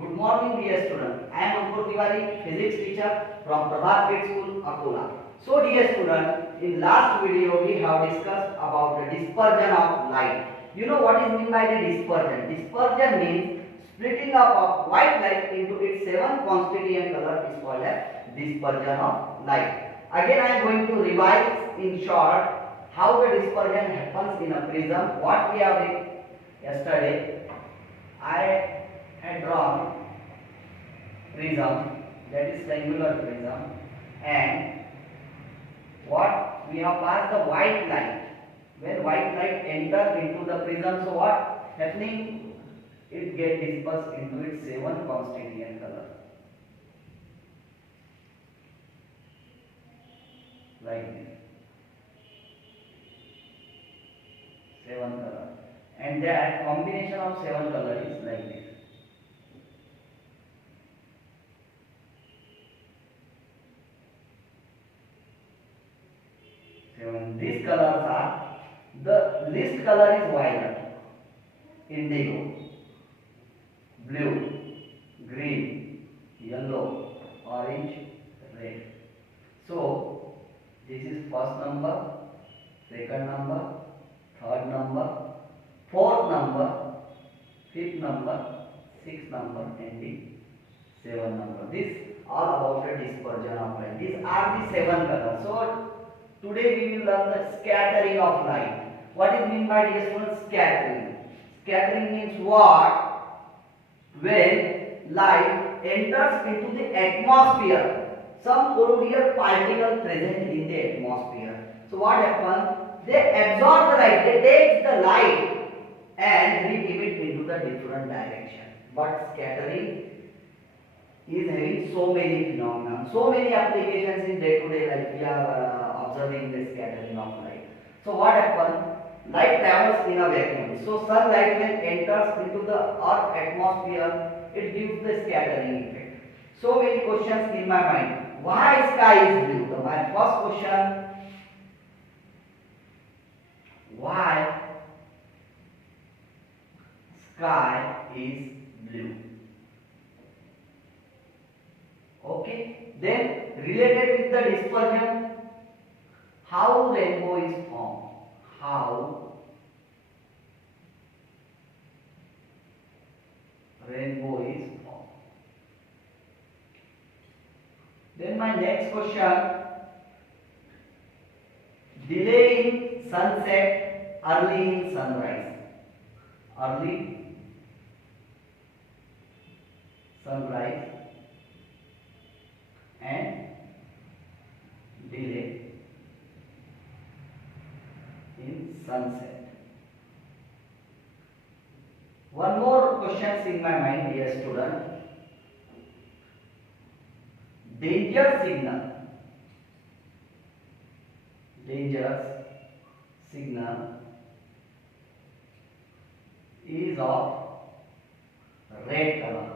Good morning, dear student. I am Ankur Tiwari, physics teacher from Prabhat Kids School, Akola. So, dear student, in last video we have discussed about the dispersion of light. You know what is meant by the dispersion? Dispersion means splitting up of white light into its 7 constituent colors is called as dispersion of light. Again, I am going to revise in short how the dispersion happens in a prism. What we have read yesterday, I had drawn prism, that is triangular prism, and what we have passed the white light. When white light enters into the prism, so what happening? It gets dispersed into its 7 constituent color, like this, 7 color, and that combination of 7 color is like this. These colors are, the least color is violet, indigo, blue, green, yellow, orange, red. So this is first number, second number, third number, fourth number, fifth number, sixth number, and the seventh number. This all about the dispersion of light. These are the 7 colors. So today we will learn the scattering of light. What is meant by, dear students, scattering? Scattering means what? When light enters into the atmosphere, some colloidal particle present in the atmosphere. So what happens? They absorb the light, they take the light and re-emit into the different direction. But scattering is having so many phenomena, so many applications in day-to-day life. We are observing the scattering of light. So what happens? Light travels in a vacuum. So sunlight when enters into the earth atmosphere, it gives the scattering effect. So many questions in my mind. Why sky is blue? So my first question: why sky is blue? Okay. Then related with the dispersion, how rainbow is formed? How rainbow is formed? Then my next question: delay in sunset, early in sunrise. Early sunrise and delay in sunset. One more question in my mind, dear student. Danger signal. Dangerous signal is of red color.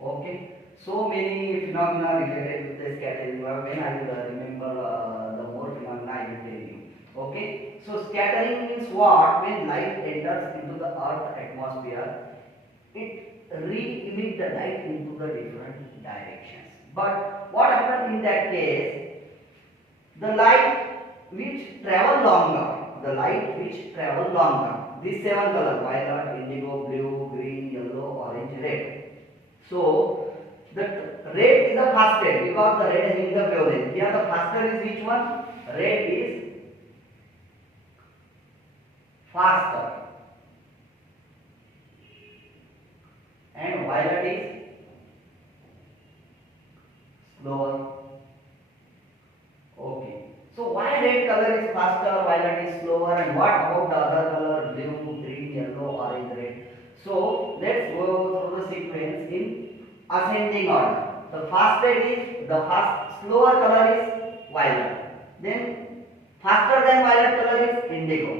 Okay. So many phenomena related with the scattering. When I will remember the more phenomena, I will tell you. Okay. So scattering means what? When light enters into the earth atmosphere, it re-emit the light into the different directions. But what happens in that case? The light which travel longer, these 7 colors: violet, indigo, blue, green, yellow, orange, red. So the red is the fastest because the red having the wavelength. Here the faster is which one? Red is faster and violet is slower. Okay. So why red color is faster, violet is slower, and what about the other color, blue, green, yellow, orange, red? So let's go through the sequence in ascending order. The slower color is violet. Then faster than violet color is indigo.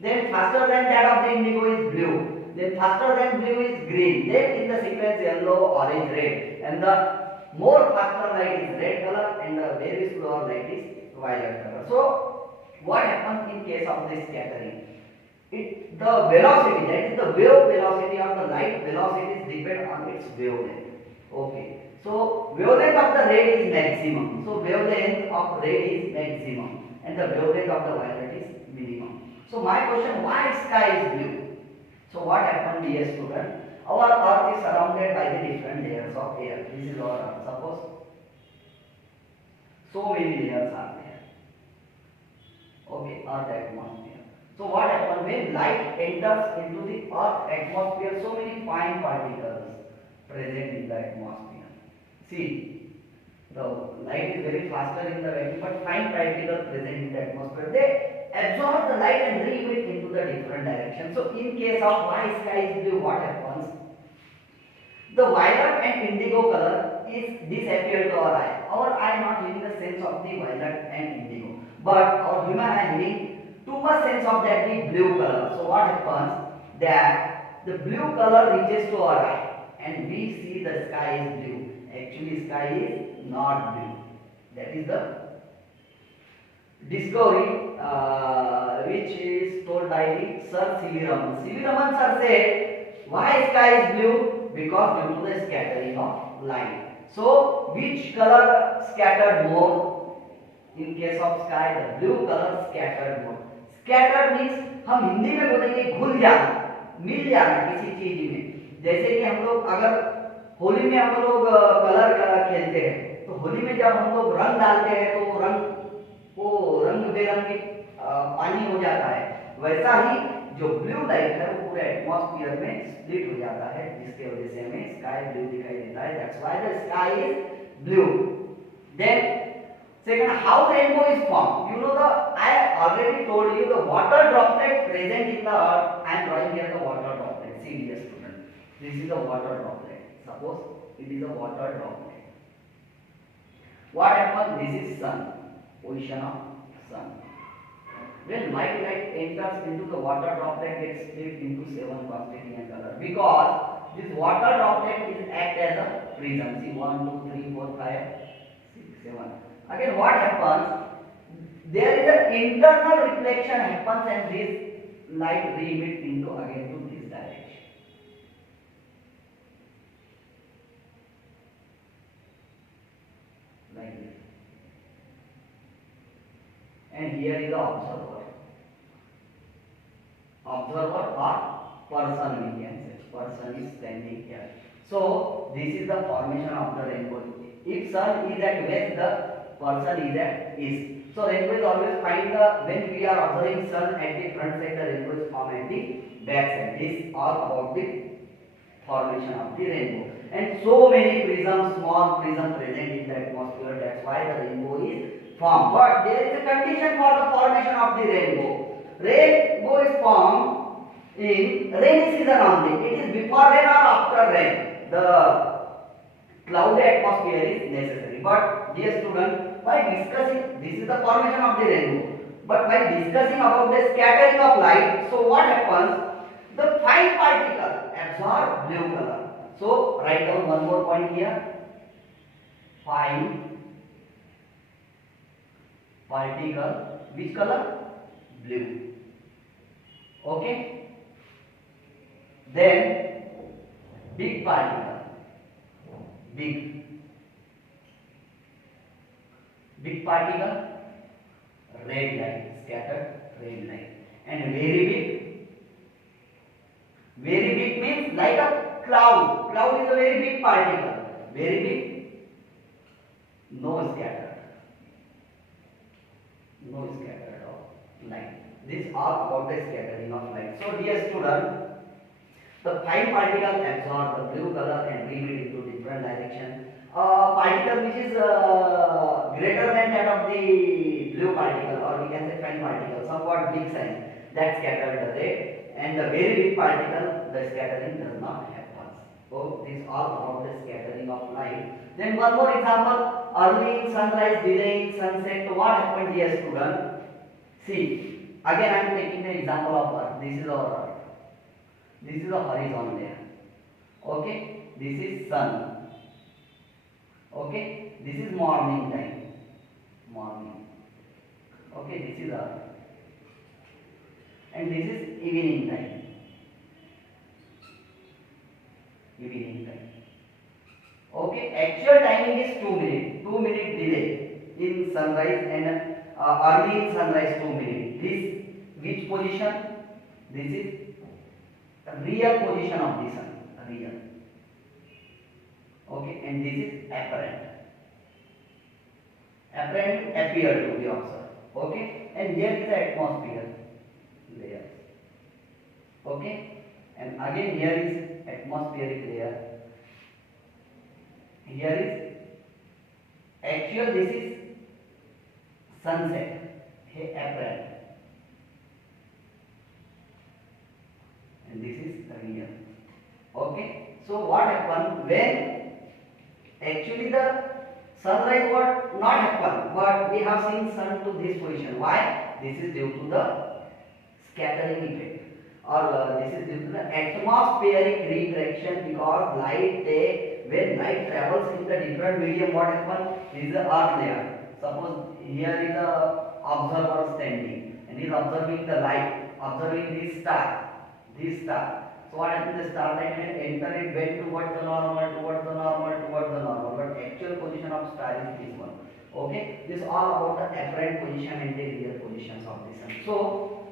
Then faster than that of the indigo is blue. Then faster than blue is green. Then in the sequence yellow, orange, red. And the more faster light is red color and the very slower light is violet color. So what happens in case of this scattering? the velocity, that is the wave velocity or the light velocities depend on its wavelength. Okay, so wavelength of the red is maximum. So wavelength of red is maximum and the wavelength of the violet is minimum. So my question, why sky is blue? So what happened, dear student? Our earth is surrounded by the different layers of air. This is our earth. Suppose so many layers are there. Okay, earth atmosphere. So what happens when light enters into the earth atmosphere? So many fine particles present in the atmosphere. See, the light is very faster in the vacuum, but fine particles present in the atmosphere, they absorb the light and re-emit into the different direction. So in case of why sky is blue, what happens? The violet and indigo color is disappeared to our eye. Our eye not having the sense of the violet and indigo, but our human eye having too much sense of that the blue color. So what happens? That the blue color reaches to our eye and we see the sky is blue. Actually sky is not blue. That is the discovery which is told by the Sir C.V. Raman. C.V. Raman sir said, why sky is blue? Because due to the scattering of light. So which color scattered more? In case of sky, the blue color scattered more. Scattered means हम हिंदी में बोलेंगे घुल जाना, मिल जाना किसी चीज में. जैसे कि हम लोग अगर होली में हम लोग कलर खेलते हैं, तो होली में जब हम लोग रंग डालते हैं तो वो रंग बेरंगी पानी हो जाता है. वैसा ही जो ब्लू लाइट है वो पूरे एटमॉस्फेयर में स्प्लिट हो जाता है, जिसके वजह से हमें स्काई ब्लू दिखाई देता है. That's why the sky is blue. Then second, how rainbow is formed? You know, I already told you the water droplet present in the earth. I am drawing here the water droplet. See, dear student, this is a water droplet. Suppose it is a water droplet. What happens? This is sun, position of sun. When white light enters into the water droplet, gets split into 7 constituent colors, because this water droplet is act as a prism. See, 1, 2, 3, 4, 5, 6, 7. Again, what happens? There is an internal reflection happens, and this light re-emits into again to this direction. Like this. And here is the observer. Observer or person, we can say. Person is standing here. So this is the formation of the rainbow. If sun is at west, the person is at east. So rainbow is always find the, when we are observing sun at the front side, the rainbow is formed at the back side. This is all about the formation of the rainbow. And so many prisms, small prisms present in the atmosphere. That's why the rainbow is formed. But there is a condition for the formation of the rainbow. Rainbow is formed in rainy season only. It is before rain or after rain. The cloudy atmosphere is necessary. But dear student, by discussing, this is the formation of the rainbow, but by discussing about the scattering of light, so what happens? The fine particle absorb blue color. So write down one more point here. Fine particle, which color? Blue. Okay. Then big particle. Big particle, red light, scattered red light. And very big means like a cloud. Cloud is a very big particle. Very big, no scattered of light. This all about the scattering of light. So dear student, the fine particle absorb the blue color and re-emit into different direction. Particle which is greater than that of the blue particle, or we can say fine particle, somewhat big size, that scattered the red, and the very big particle, the scattering does not happen. So this all about the scattering of light. Then one more example: early sunrise, delay in sunset. So what happened, dear student? See, again I am taking the example of Earth. This is our Earth. This is the horizon there. Okay, this is sun. Okay, this is morning time. Morning. Okay, this is Earth. and this is evening time. Evening time. Okay, actual timing is 2 minutes. 2-minute delay in sunrise and early in sunrise 2 minutes. This which position? This is real position of the sun. Real. Okay, and this is apparent. Apparent appear to be observed. Okay, and here is the atmosphere layer. Okay, and again here is atmospheric layer. Here is actual, this is sunset, apparent, and this is real. Okay, so what happened when actually the sunrise what not happen, but we have seen sun to this position. Why? This is due to the scattering effect, or this is due to the atmospheric refraction, because when light travels in the different medium, what happens? This is the earth layer. Suppose here is the observer standing and is observing the light, observing this star. So what happens? The starlight will enter it, bend towards the normal, but actual position of star is this one. Okay, this is all about the apparent position and the real positions of the sun. So,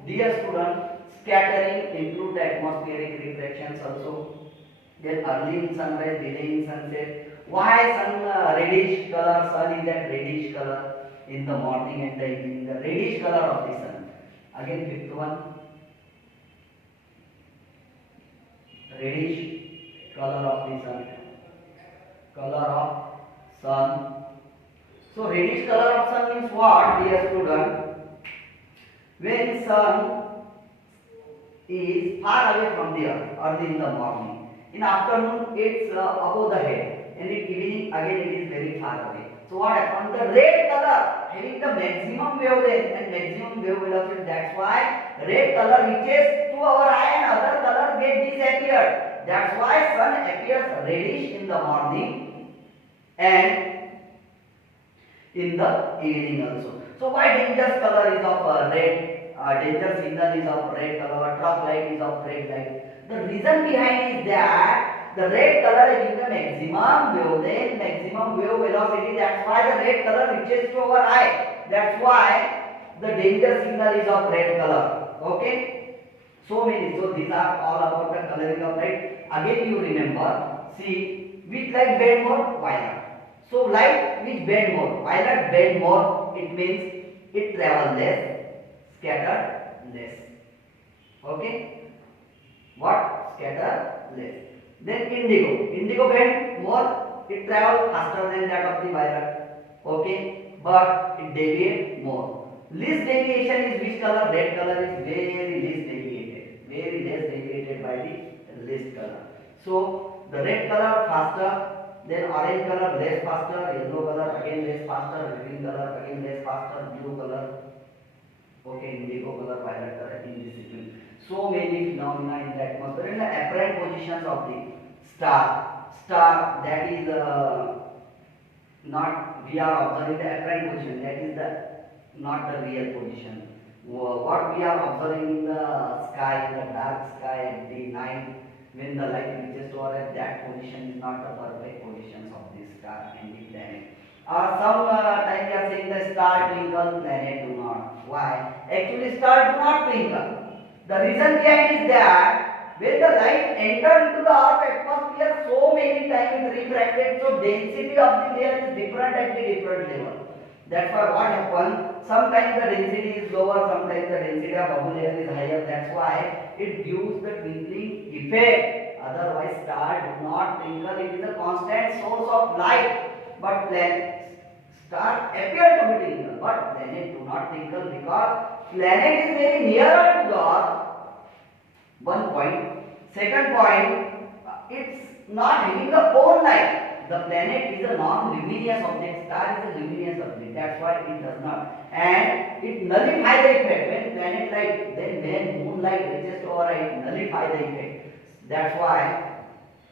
dear student, scattering include the atmospheric refractions also. Then early in sunrise, delay in sunset. Why sun reddish color? Sun is that reddish color in the morning and the evening. The reddish color of the sun. Again, fifth one. Reddish color of the sun. Color of sun. So reddish color of sun means what, dear student? When sun is far away from the earth, early in the morning. In afternoon, it's above the head, and in evening again it is very far away. So what happens? The red color having the maximum wavelength and maximum wave velocity. That's why red color reaches to our eye and other colors get disappeared. That's why sun appears reddish in the morning and in the evening also. So why danger color is of red? Danger signal is of red color. Truck light is of red light. The reason behind is that the red color is the maximum wavelength, maximum wave velocity. That's why the red color reaches to our eye. That's why the danger signal is of red color. Okay. So these are all about the coloring of light. Again you remember. See, which light bend more? Violet. So light which bend more? Violet bend more. It means it travel less, scattered less. Okay. What? Scatter less. Then indigo. Indigo bend more, it travel faster than that of the violet. Okay, but it deviate more. Least deviation is which color? Red color is very least deviated. Very less deviated by the least color. So the red color faster, then orange color less faster, yellow color again less faster, green color again less faster, blue color. Okay, indigo color, violet color in this between. So many phenomena in the atmosphere and the apparent positions of the star. Star, that is not, we are observing the apparent position, that is the not the real position. What we are observing in the sky, in the dark sky at the night, when the light reaches to our earth, that position is not the perfect positions of the star and the planet. Some time we are saying the star twinkle, planet do not. Why? Actually star do not twinkle. The reason behind is that when the light enters into the earth atmosphere, so many times it refracted, so density of the layer is different at the different level. That's why what happens, sometimes the density is lower, sometimes the density of bubble layer is higher. That's why it gives the twinkling effect. Otherwise star do not twinkle, it is a constant source of light. But star appear to be twinkle, but planet do not twinkle because planet is very nearer to the earth. One point. Second point, it's not having the own light. The planet is a non-luminous object. Star is a luminous object. That's why it does not. And it nullifies the effect. When planet light, then when moonlight reaches to our eye, it nullifies the effect. That's why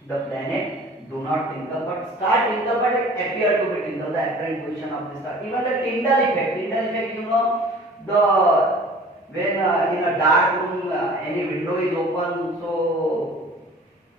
the planet do not twinkle, but star twinkle, but it appear to be twinkle, the apparent position of the star. Even the Tyndall effect, you know, when in a dark room any window is open, so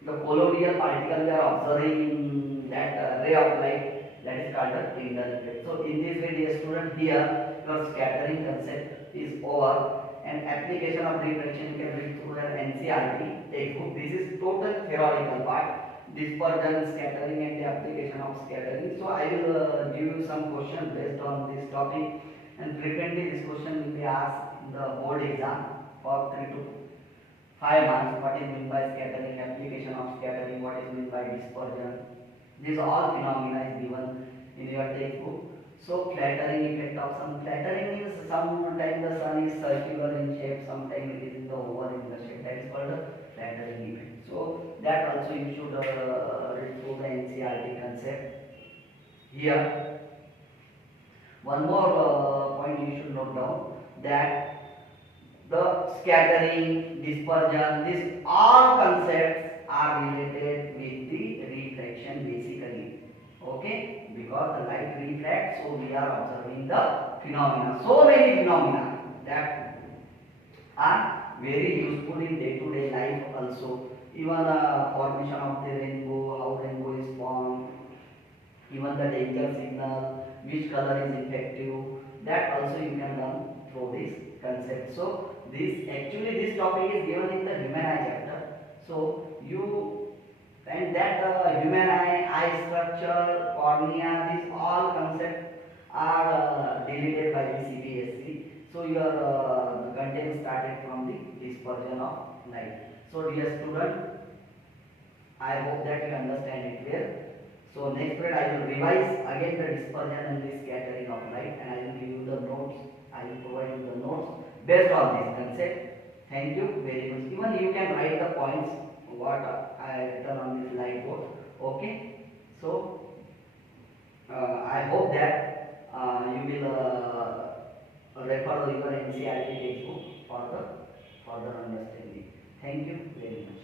the colloidal particle they are observing that ray of light, that is called the Tyndall effect. So in this way, dear student, here your scattering concept is over, and application of reflection you can read through your NCERT textbook. This is total theoretical part. Dispersion, scattering, and the application of scattering. So I will give you some questions based on this topic, and frequently this question will be asked in the board exam for 3 to 5 marks. What is meant by scattering, application of scattering, what is meant by dispersion. These all phenomena is given in your textbook. So flattering effect of sun. Flattering means sometimes the sun is circular in shape, sometimes it is in the oval in the shape. That is called the flattering effect. So that also you should read through the NCERT concept. Here, one more point you should note down, that the scattering, dispersion, these all concepts are related with the reflection basically. Okay, because the light refracts, so we are observing the phenomena. So many phenomena that are very useful in day-to-day life also. Even formation of the rainbow, how rainbow is formed, even the danger signal, which color is effective, that also you can learn through this concept. So this topic is given in the human eye chapter. So you, and that human eye structure, cornea, these all concepts are deleted by the CBSE. So your content started from the dispersion of light. So dear student, I hope that you understand it well. So next period I will revise again the dispersion and the scattering of light, and I will give you the notes. I will provide you the notes based on this concept. Thank you very much. Even you can write the points what I have written on this light board. Okay. So I hope that you will refer your NCERT textbook for the further understanding. Thank you very much.